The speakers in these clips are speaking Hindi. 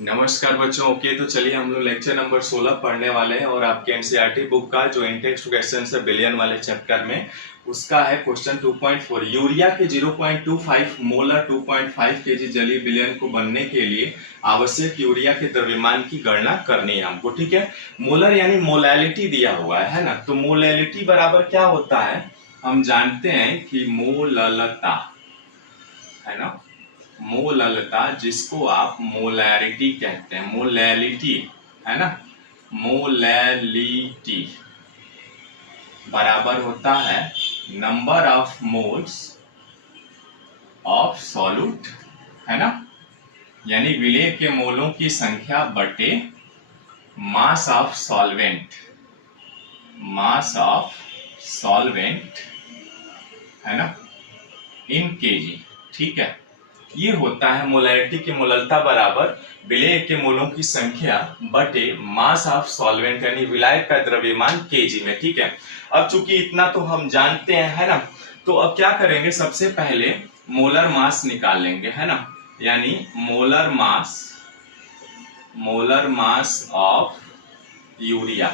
नमस्कार बच्चों। ओके, तो चलिए हम लोग लेक्चर नंबर 16 पढ़ने वाले हैं और आपके एनसीईआरटी बुक का जो इंटेक्स्ट क्वेश्चन है बिलियन वाले चैप्टर में उसका है क्वेश्चन 2.4। यूरिया के 0.25 मोलर 2.5 केजी जलीय विलयन को बनने के लिए आवश्यक यूरिया के द्रव्यमान की गणना करनी है हमको। ठीक है, मोलर यानी मोलैलिटी दिया हुआ है ना। तो मोलैलिटी बराबर क्या होता है, हम जानते हैं कि मोललता है ना, मोललता जिसको आप मोलैरिटी कहते हैं, मोलैलिटी है ना, मोलैलिटी बराबर होता है number of moles of solute है ना, यानी विलेय के मोलों की संख्या बटे mass of solvent, mass of solvent है ना, इन केजी। ठीक है, ये होता है मोलैरिटी की मोललता बराबर विलेय के मोलों की संख्या बटे मास ऑफ सॉल्वेंट यानी विलायक का द्रव्यमान केजी में। ठीक है, अब चूंकि इतना तो हम जानते हैं है ना, तो अब क्या करेंगे, सबसे पहले मोलर मास निकाल लेंगे है ना, यानी molar mass of urea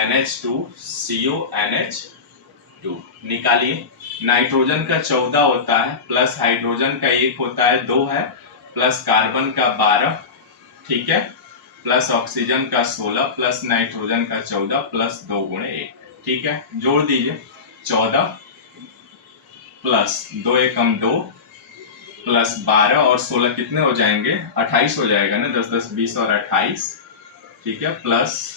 NH2CO NH2 निकालिए। नाइट्रोजन का 14 होता है, प्लस हाइड्रोजन का 1 होता है, 2 है, प्लस कार्बन का 12, ठीक है, प्लस ऑक्सीजन का 16, प्लस नाइट्रोजन का 14, प्लस 2 गुणे 1। ठीक है, जोड़ दीजिए 14 प्लस 2 एकम 2 प्लस 12 और 16 कितने हो जाएंगे, 28 हो जाएगा ना, 10 10 20 और 28। ठीक है, प्लस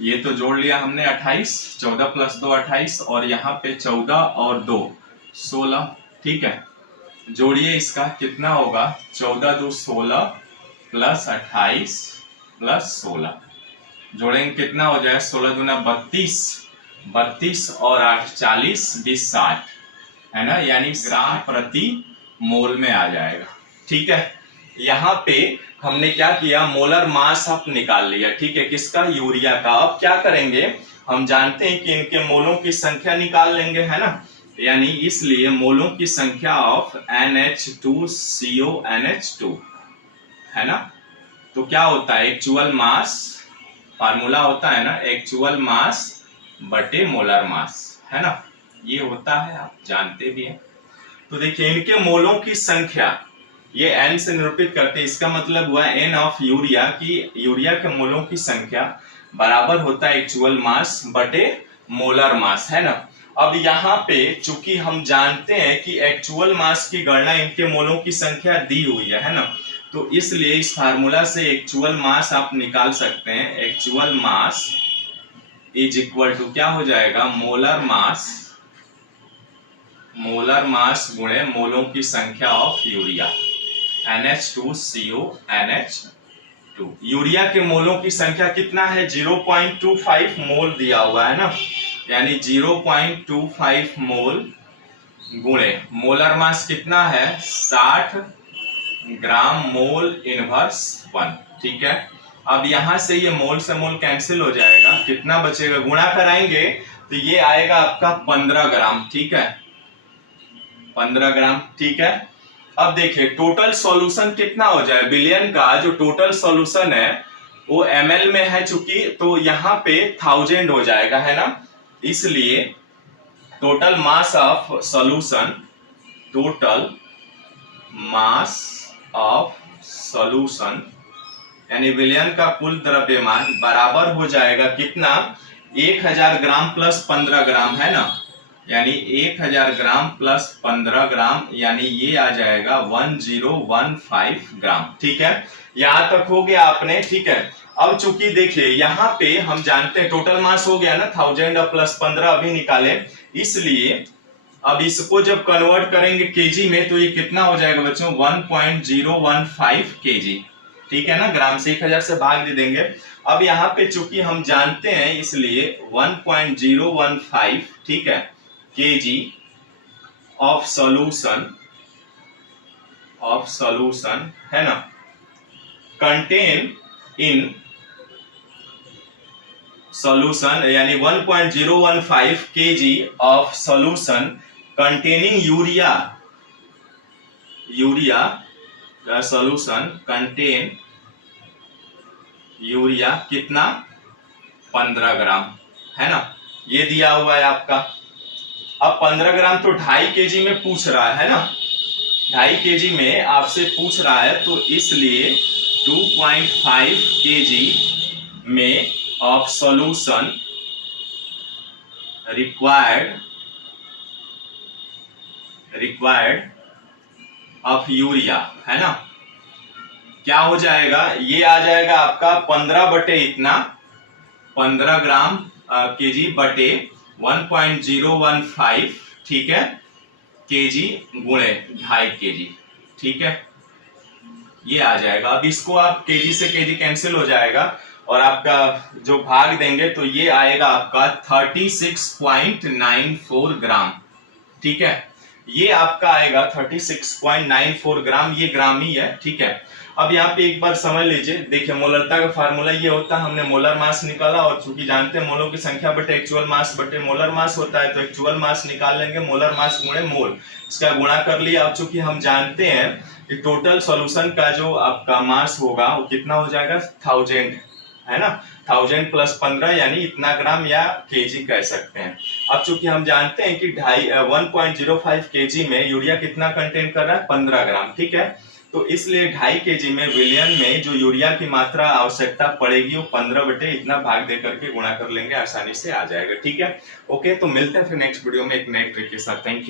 ये तो जोड़ लिया हमने 28, 14 प्लस 2 28 और यहाँ पे 14 और 2 16। ठीक है, जोड़िए इसका कितना होगा, 14 2 16 प्लस 28 प्लस 16, जोड़ेंगे कितना हो जाए, 16 दूना 32, 32 और 8 40, 20 60 है ना, यानी ग्राम प्रति मोल में आ जाएगा। ठीक है, यहाँ पे हमने क्या किया, मोलर मास अब निकाल लिया। ठीक है, किसका, यूरिया का। अब क्या करेंगे, हम जानते हैं कि इनके मोलों की संख्या निकाल लेंगे है ना, यानी इसलिए मोलों की संख्या ऑफ NH2CO NH2 है ना, तो क्या होता है, एक्चुअल मास, फार्मूला होता है ना, एक्चुअल मास बटे मोलर मास है ना, ये होता है, आप जानते भी हैं। तो देखिए इनके मोलों की संख्या ये n से निरूपित करते हैं, इसका मतलब हुआ n ऑफ यूरिया की यूरिया के मोलों की संख्या बराबर होता है एक्चुअल मास बटे मोलर मास है ना। अब यहाँ पे चूंकि हम जानते हैं कि एक्चुअल मास की गणना इनके मोलों की संख्या दी हुई है ना, तो इसलिए इस फार्मूला से एक्चुअल मास आप निकाल सकते हैं। Actual mass is equal to क्या हो जाएगा, मोलर मास गुणे मोलों की संख्या of urea NH2CO NH2। Urea के मोलों की संख्या कितना है, 0.25 मोल दिया हुआ है ना, यानी 0.25 मोल गुणे मोलर मास कितना है, 60 ग्राम मोल इनवर्स 1। ठीक है, अब यहां से ये मोल से मोल कैंसिल हो जाएगा, कितना बचेगा, गुणा कराएंगे तो ये आएगा आपका 15 ग्राम। ठीक है, 15 ग्राम। ठीक है, अब देखिए टोटल सॉल्यूशन कितना हो जाए, बिलियन का जो टोटल सॉल्यूशन है वो ml में है चूंकि, तो यहाँ पे 1000 हो जाएगा है ना, इसलिए total mass of solution, total mass of solution यानी विलयन का कुल द्रव्यमान बराबर हो जाएगा कितना, 1000 ग्राम प्लस 15 ग्राम है ना, यानी 1000 ग्राम प्लस 15 ग्राम, यानी ये आ जाएगा 1015 ग्राम। ठीक है, यहां तक हो गया आपने। ठीक है, अब चूंकि देखिए यहाँ पे हम जानते हैं टोटल मास हो गया ना 1000 प्लस 15 अभी निकाले, इसलिए अब इसको जब कन्वर्ट करेंगे केजी में तो ये कितना हो जाएगा बच्चों, 1.015 केजी। ठीक है ना, ग्राम से 1000 से भाग दे देंगे। अब यहाँ पे चूंकि हम जानते हैं इसलिए 1.015 ठीक है केजी ऑफ सॉल्यूशन है ना, कंटेन इन सॉल्यूशन यानी 1.015 KG of solution containing urea solution contain urea कितना 15 ग्राम, है ना, ये दिया हुआ है आपका। अब 15 ग्राम तो 2.5 kg में पूछ रहा है ना, 2.5 kg में आपसे पूछ रहा है, तो इसलिए 2.5 kg में of solution required of urea, है ना, क्या हो जाएगा, ये आ जाएगा आपका 15 बटे इतना, 15 ग्राम केजी बटे 1.015, ठीक है, केजी गुणे 2.5 kg, ठीक है, ये आ जाएगा। अब इसको आप केजी से केजी कैंसिल हो जाएगा और आपका जो भाग देंगे तो ये आएगा आपका 36.94 ग्राम, ठीक है, ये आपका आएगा 36.94 ग्राम, ये ग्राम ही है, ठीक है। अब यहाँ पे एक बार समझ लीजिए, देखिए मोलरता का फार्मूला ये होता है, हमने मोलर मास निकाला और चूंकि जानते हैं मोलों की संख्या बटे एक्चुअल मास बटे मोलर मास होता है, तो एक्चुअल मास निकाल लेंगे, मोलर मास गुणे मोल, इसका गुणा कर लिया। अब चूंकि हम जानते हैं कि टोटल सॉल्यूशन का जो आपका मास होगा वो कितना हो जाएगा 1000, है ना, 1000 प्लस 15 यानी इतना ग्राम या केजी कह सकते हैं। अब चूंकि हम जानते हैं कि 1.05 kg में यूरिया कितना कंटेन कर रहा है 15 ग्राम, ठीक है, तो इसलिए 2.5 kg में विलियन में जो यूरिया की मात्रा आवश्यकता पड़ेगी वो 15 बटे इतना भाग दे करके गुणा कर लेंगे, आसानी से आ जाएगा, ठीक है। ओके, तो मिलते हैं फिर नेक्स्ट वीडियो में एक नए ट्रिक के साथ। Thank you.